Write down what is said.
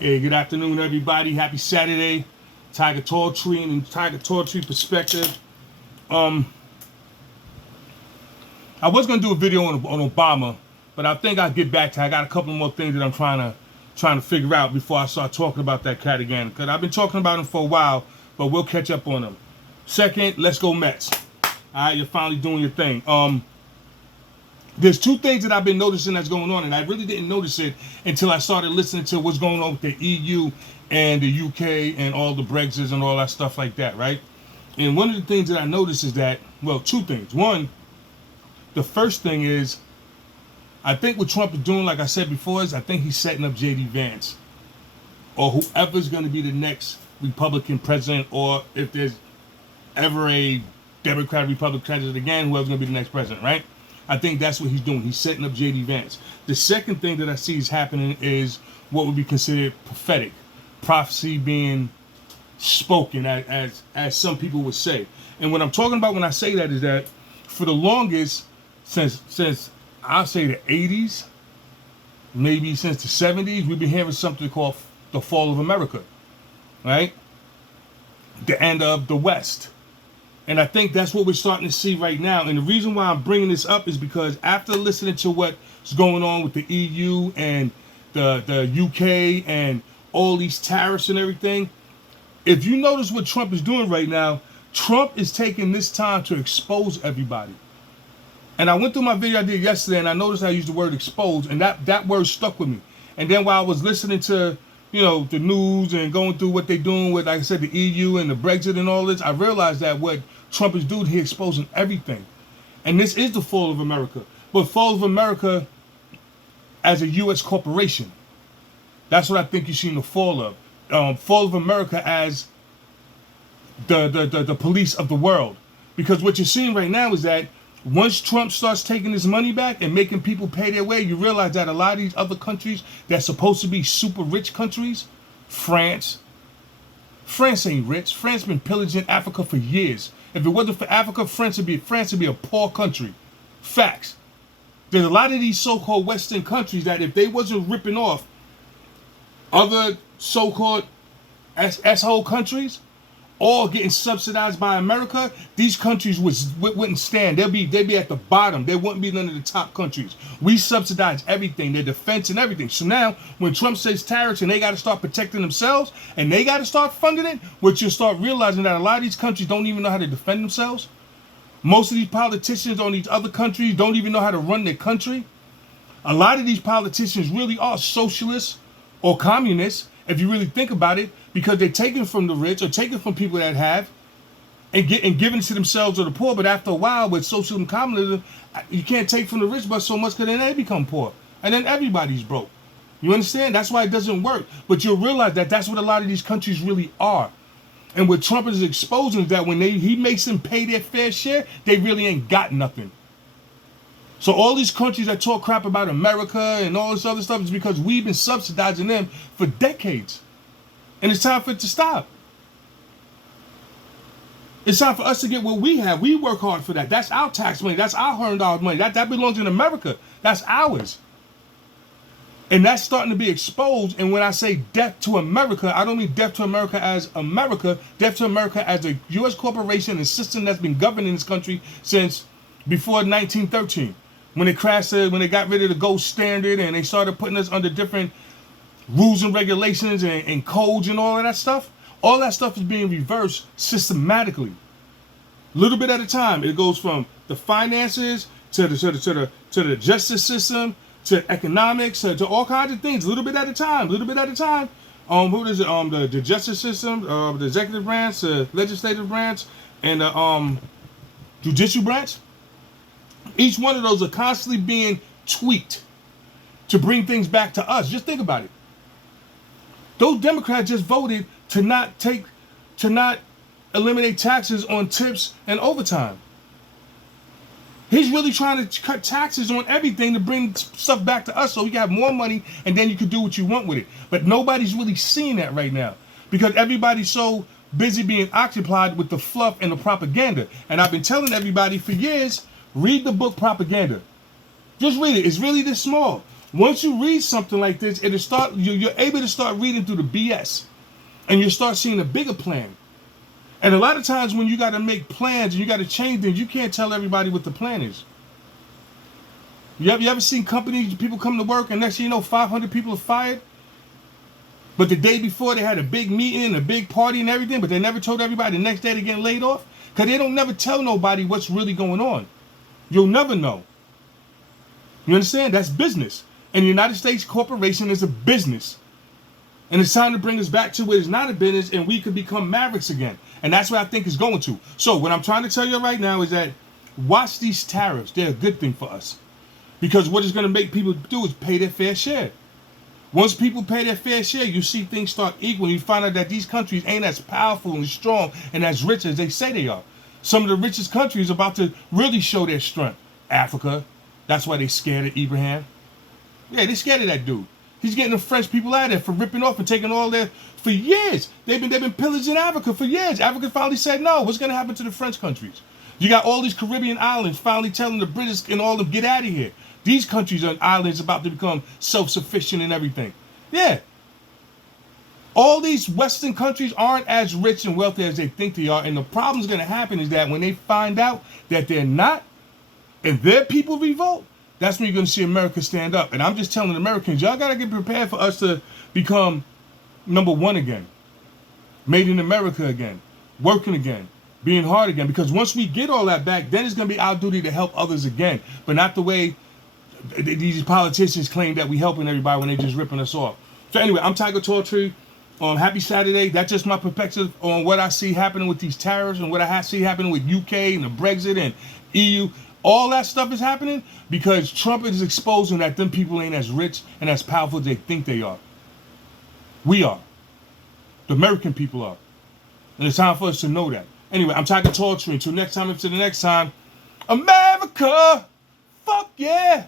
Hey, good afternoon, everybody. Happy Saturday. Tiger Tall Tree and Tiger Tall Tree perspective. I was gonna do a video on Obama, but I think I'll get back to. I got a couple more things that I'm trying to figure out before I start talking about that cat again. Because I've been talking about him for a while, but we'll catch up on him. Second, let's go Mets. All right, you're finally doing your thing. There's two things that I've been noticing that's going on, and I really didn't notice it until I started listening to what's going on with the EU and the UK and all the Brexits and all that stuff like that, right? And one of the things that I noticed is that, well, two things. One, the first thing is, I think what Trump is doing, like I said before, is I think he's setting up J.D Vance or whoever's going to be the next Republican president, or if there's ever a Democrat Republican president again, whoever's going to be the next president, right? I think that's what he's doing. He's setting up J.D Vance. The second thing that I see is happening is what would be considered prophetic. Prophecy being spoken, as some people would say. And what I'm talking about when I say that is that for the longest, since I'll say the 80s, maybe since the 70s, we've been hearing something called the fall of America, right? The end of the West. And I think that's what we're starting to see right now. And the reason why I'm bringing this up is because after listening to what's going on with the EU and the UK and all these tariffs and everything, if you notice what Trump is doing right now, Trump is taking this time to expose everybody. And I went through my video I did yesterday, and I noticed I used the word expose, and that word stuck with me. And then while I was listening to, the news and going through what they're doing with, like I said, the EU and the Brexit and all this, I realized that what Trump is doing, he's exposing everything. And this is the fall of America. But fall of America as a U.S. corporation. That's what I think you're seeing the fall of. Fall of America as the police of the world. Because what you're seeing right now is that once Trump starts taking his money back and making people pay their way, you realize that a lot of these other countries that's supposed to be super rich countries, France ain't rich. France been pillaging Africa for years. If it wasn't for Africa, France would be a poor country. Facts. There's a lot of these so-called Western countries that if they wasn't ripping off other so-called asshole countries, all getting subsidized by America, these countries wouldn't stand. They'd be at the bottom. They wouldn't be none of the top countries. We subsidize everything, their defense and everything. So now, when Trump says tariffs and they got to start protecting themselves and they got to start funding it, what you'll start realizing that a lot of these countries don't even know how to defend themselves. Most of these politicians on these other countries don't even know how to run their country. A lot of these politicians really are socialists or communists, if you really think about it, because they're taking from the rich or taking from people that have and giving it to themselves or the poor. But after a while, with socialism and communism, you can't take from the rich but so much because then they become poor. And then everybody's broke. You understand? That's why it doesn't work. But you'll realize that that's what a lot of these countries really are. And what Trump is exposing is that when he makes them pay their fair share, they really ain't got nothing. So all these countries that talk crap about America and all this other stuff is because we've been subsidizing them for decades. And it's time for it to stop. It's time for us to get what we have. We work hard for that. That's our tax money. That's our $100 money. That belongs in America. That's ours. And that's starting to be exposed. And when I say death to America, I don't mean death to America, death to America as a U.S. corporation and system that's been governing this country since before 1913. When they crashed, when they got rid of the gold standard and they started putting us under different rules and regulations and codes and all that stuff is being reversed systematically. Little bit at a time. It goes from the finances to the justice system to economics to all kinds of things. Little bit at a time. What is it? The justice system, the executive branch, the legislative branch, and the judicial branch. Each one of those are constantly being tweaked to bring things back to us. Just think about it. Those Democrats just voted to not eliminate taxes on tips and overtime. He's really trying to cut taxes on everything to bring stuff back to us so you can have more money and then you can do what you want with it. But nobody's really seeing that right now because everybody's so busy being occupied with the fluff and the propaganda. And I've been telling everybody for years, read the book Propaganda. Just read it. It's really this small. Once you read something like this, it'll start. You're able to start reading through the BS, and you start seeing a bigger plan. And a lot of times when you got to make plans and you got to change things, you can't tell everybody what the plan is. You ever seen companies, people come to work and next thing you know, 500 people are fired? But the day before they had a big meeting, a big party and everything, but they never told everybody the next day they're getting laid off? Because they don't never tell nobody what's really going on. You'll never know. You understand? That's business. And the United States corporation is a business. And it's time to bring us back to where it's not a business and we could become mavericks again. And that's where I think it's going to. So what I'm trying to tell you right now is that watch these tariffs. They're a good thing for us. Because what it's going to make people do is pay their fair share. Once people pay their fair share, you see things start equal. You find out that these countries ain't as powerful and strong and as rich as they say they are. Some of the richest countries are about to really show their strength. Africa, that's why they scared of Abraham. Yeah, they scared of that dude. He's getting the French people out of there for ripping off and taking all their, for years. They've been pillaging Africa for years. Africa finally said no. What's going to happen to the French countries? You got all these Caribbean islands finally telling the British and all of them, get out of here. These countries and islands about to become self-sufficient and everything. Yeah. All these Western countries aren't as rich and wealthy as they think they are. And the problem's going to happen is that when they find out that they're not and their people revolt, that's when you're going to see America stand up. And I'm just telling Americans, y'all got to get prepared for us to become number one again. Made in America again. Working again. Being hard again. Because once we get all that back, then it's going to be our duty to help others again. But not the way these politicians claim that we helping everybody when they're just ripping us off. So anyway, I'm Tiger Talltree. Happy Saturday. That's just my perspective on what I see happening with these tariffs and what I see happening with UK and the Brexit and EU. All that stuff is happening because Trump is exposing that them people ain't as rich and as powerful as they think they are. We are. The American people are. And it's time for us to know that. Anyway, I'm Tiger Talltree. Until next time, America. Fuck yeah.